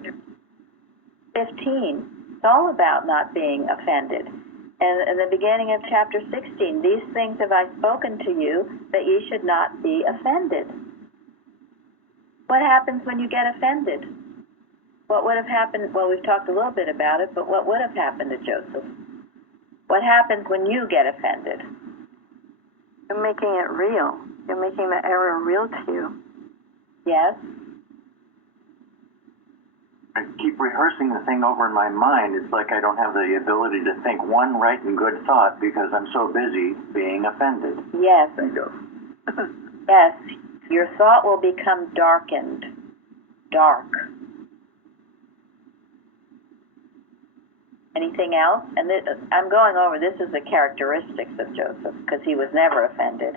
15. It's all about not being offended. And in the beginning of chapter 16, these things have I spoken to you, that ye should not be offended. What happens when you get offended? What would have happened? Well, we've talked a little bit about it, but what would have happened to Joseph? What happens when you get offended? You're making it real. You're making the error real to you. Yes? I keep rehearsing the thing over in my mind. It's like I don't have the ability to think one right and good thought because I'm so busy being offended. Yes. Bingo. Yes. Your thought will become darkened. Dark. Anything else? And I'm going over, this is the characteristics of Joseph, because he was never offended.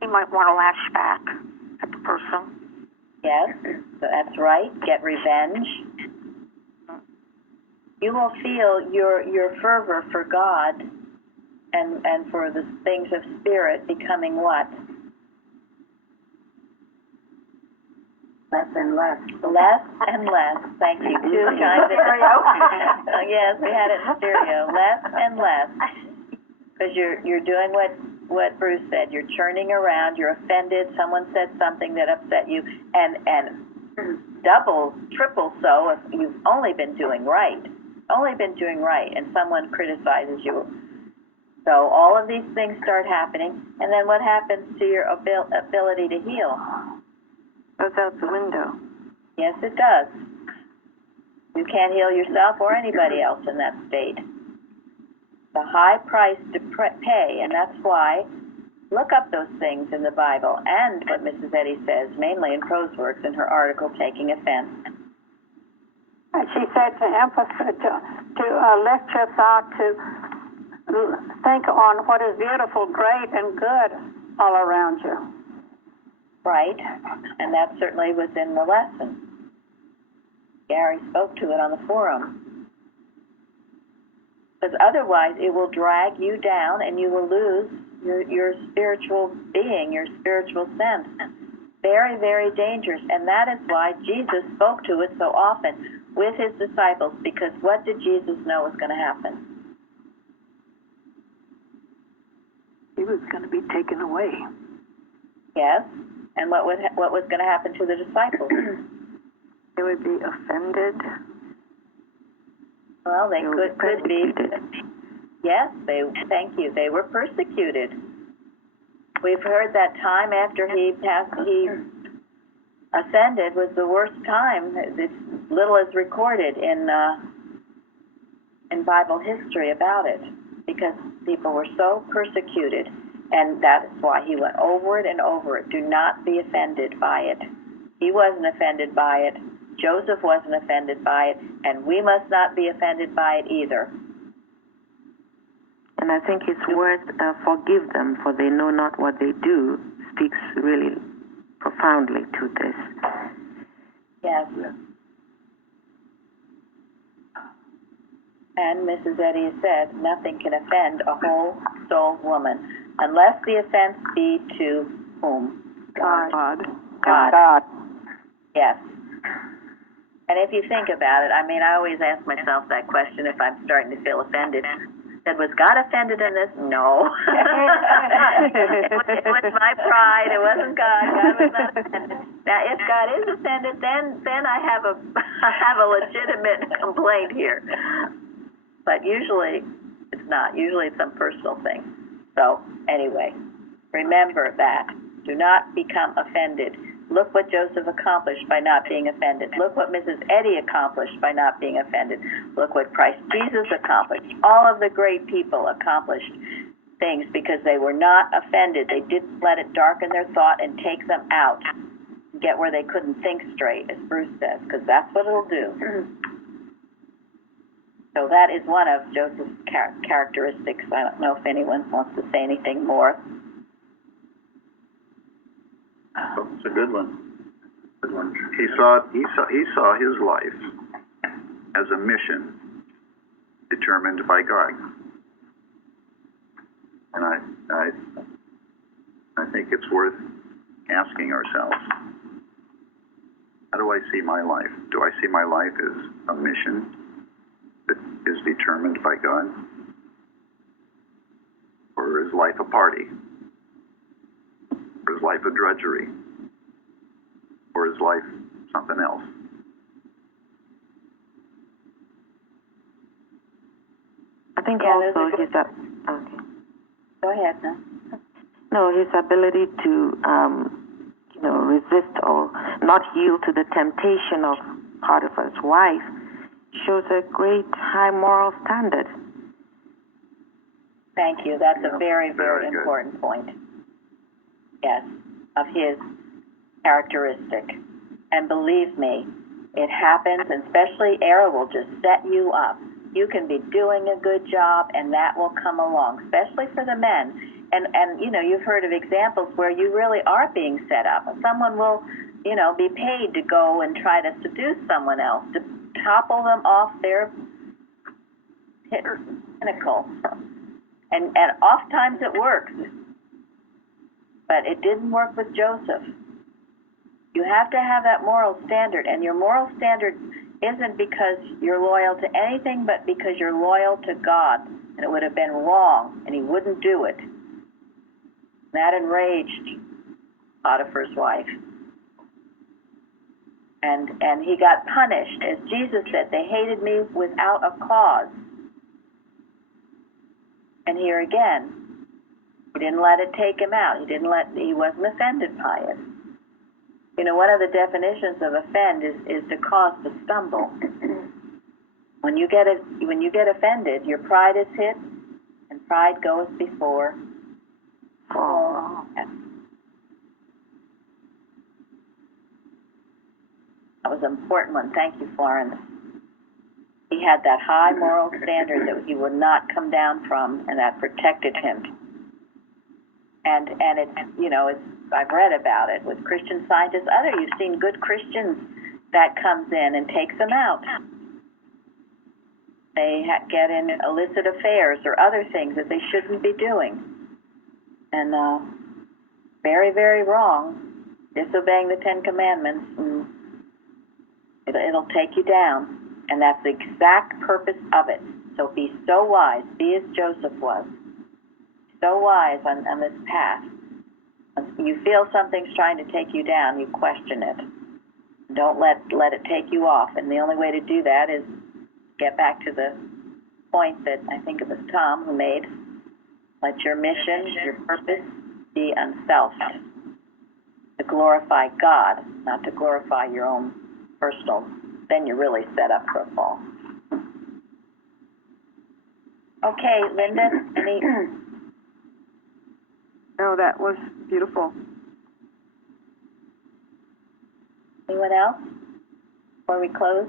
He might want to lash back at the person. Yes, that's right. Get revenge. You will feel your fervor for God and for the things of spirit becoming what? Less and less. Less and less. Thank you. Two chimed in. Yes, we had it in stereo. Less and less. Because you're doing what Bruce said. You're churning around. You're offended. Someone said something that upset you, and double, triple so if you've only been doing right. Only been doing right, and someone criticizes you. So all of these things start happening, and then what happens to your ability to heal? Goes out the window. Yes, it does. You can't heal yourself or anybody else in that state. It's a high price to pay, and that's why look up those things in the Bible and what Mrs. Eddy says, mainly in Prose Works in her article, Taking Offense. And she said to emphasize, to lift your thought, to think on what is beautiful, great, and good all around you. Right, and that certainly was in the lesson. Gary spoke to it on the forum. Because otherwise it will drag you down and you will lose your spiritual being, your spiritual sense. Very, very dangerous. And that is why Jesus spoke to it so often with his disciples, because what did Jesus know was going to happen? He was going to be taken away. Yes. And what was going to happen to the disciples? They would be offended. Well, they could be. Yes, thank you. They were persecuted. We've heard that time after he ascended was the worst time. This little is recorded in Bible history about it, because people were so persecuted, and that's why he went over it and over it. Do not be offended by it. He wasn't offended by it. Joseph wasn't offended by it, and we must not be offended by it either. And I think it's worth forgive them, for they know not what they do, speaks really profoundly to this. Yes. And Mrs. Eddy said, nothing can offend a whole-souled woman, unless the offense be to whom? God. Yes. And if you think about it, I mean, I always ask myself that question if I'm starting to feel offended. Said, was God offended in this? No. it was my pride. It wasn't God. God was not offended. Now, if God is offended, then I have a legitimate complaint here. But usually it's not. Usually it's some personal thing. So anyway, remember that. Do not become offended. Look what Joseph accomplished by not being offended. Look what Mrs. Eddy accomplished by not being offended. Look what Christ Jesus accomplished. All of the great people accomplished things because they were not offended. They didn't let it darken their thought and take them out, get where they couldn't think straight, as Bruce says, because that's what it'll do. So that is one of Joseph's characteristics. I don't know if anyone wants to say anything more. It's a good one. Good one. He saw his life as a mission determined by God, and I think it's worth asking ourselves: how do I see my life? Do I see my life as a mission that is determined by God, or is life a party? Or is life a drudgery? Or is life something else? I think also his okay. Go ahead, no. No, his ability to resist or not yield to the temptation of Potiphar's wife shows a great high moral standard. Thank you. That's a very, very good. important point. Yes, of his characteristic. And believe me, it happens, and especially error will just set you up. You can be doing a good job, and that will come along, especially for the men. And you've heard of examples where you really are being set up. Someone will, be paid to go and try to seduce someone else, to topple them off their pinnacle. And oftentimes it works. But it didn't work with Joseph. You have to have that moral standard, and your moral standard isn't because you're loyal to anything, but because you're loyal to God. And it would have been wrong, and he wouldn't do it. That enraged Potiphar's wife. And he got punished. As Jesus said, they hated me without a cause. And here again, he didn't let it take him out. He wasn't offended by it. One of the definitions of offend is to cause to stumble. When you get offended, your pride is hit, and pride goeth before fall. That was an important one. Thank you, Florence. He had that high moral standard that he would not come down from, and that protected him. And it's, I've read about it with Christian Scientists. You've seen good Christians that comes in and takes them out. They get in illicit affairs or other things that they shouldn't be doing. And very, very wrong, disobeying the Ten Commandments, and it'll take you down. And that's the exact purpose of it. So be so wise. Be as Joseph was. So wise on this path. When you feel something's trying to take you down, you question it. Don't let it take you off. And the only way to do that is get back to the point that I think it was Tom who made. Let your mission, your purpose, be unselfish. to glorify God, not to glorify your own personal, then you're really set up for a fall. Okay, Linda, any? No, that was beautiful. Anyone else before we close?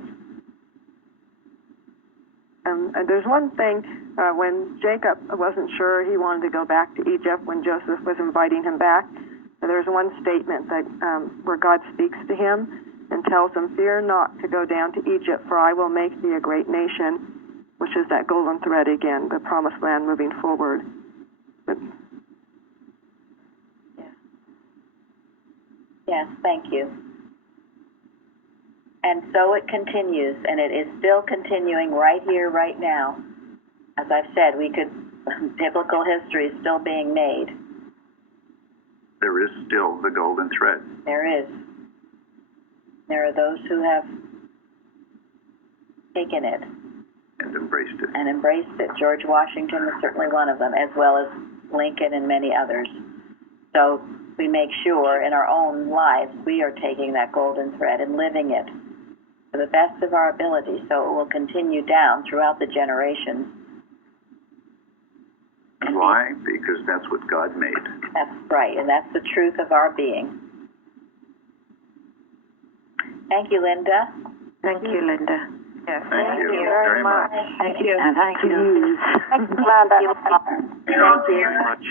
And there's one thing, when Jacob wasn't sure he wanted to go back to Egypt when Joseph was inviting him back, there's one statement that where God speaks to him and tells him, "Fear not to go down to Egypt, for I will make thee a great nation," which is that golden thread again, the promised land moving forward. But, Yes, thank you. And so it continues, and it is still continuing right here, right now. As I've said, biblical history is still being made. There is still the golden thread. There is. There are those who have taken it. And embraced it. And embraced it. George Washington was certainly one of them, as well as Lincoln and many others. So we make sure in our own lives we are taking that golden thread and living it to the best of our ability, so it will continue down throughout the generations. Why? Because that's what God made. That's right, and that's the truth of our being. Thank you, Linda. Thank you, Linda. yes. Thank you very much. Thank you. Thank you. Thank you, Linda. Thank you very much.